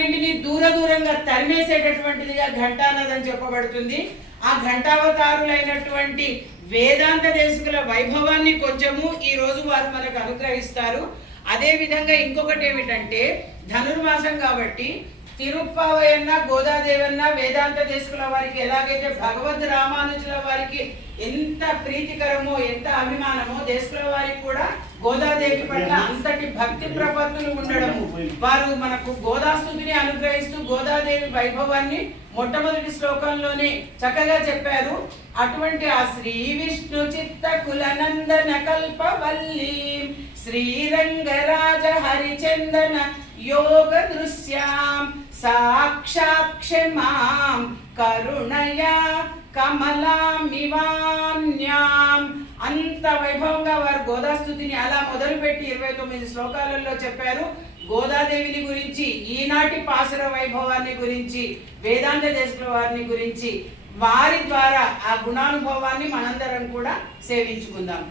వాటన్నింటినీ దూరంగా తరిమేసేటటువంటిదిగా ఘంటానది అని చెప్పబడుతుంది. ఆ ఘంటావతారులైనటువంటి వేదాంత దేశికుల వైభవాన్ని కొంచెము ఈ రోజు వారు మనకు అనుగ్రహిస్తారు. అదే విధంగా ఇంకొకటి ఏమిటంటే ధనుర్మాసం కాబట్టి తిరుప్పావయన్న గోదాదేవన్న వేదాంత దేశకుల వారికి ఎలాగైతే భగవద్ రామానుజుల వారికి ఎంత ప్రీతికరమో ఎంత అభిమానమో దేశకుల వారికి కూడా గోదాదేవి పట్ల అంతటి భక్తి ప్రపత్తులు ఉండడము వారు మనకు గోదాస్తుతిని అనుగ్రహిస్తూ గోదాదేవి వైభవాన్ని మొట్టమొదటి శ్లోకంలోనే చక్కగా చెప్పారు. అటువంటి ఆ శ్రీ విష్ణు చిత్త కులనందన కల్పవల్లి శ్రీరంగరాజ హరిచందన యోగ దృశ్యాం సాక్షాత్ క్షమాం కరుణయా కమలామివాన్యాం. అంత వైభవంగా వారు గోదాస్తుతిని అలా మొదలుపెట్టి 29 శ్లోకాలలో చెప్పారు. గోదాదేవిని గురించి, ఈనాటి పాసుర వైభవాన్ని గురించి, వేదాంత దేశకుల వారిని గురించి, వారి ద్వారా ఆ గుణానుభవాన్ని మనందరం కూడా సేవించుకుందాం.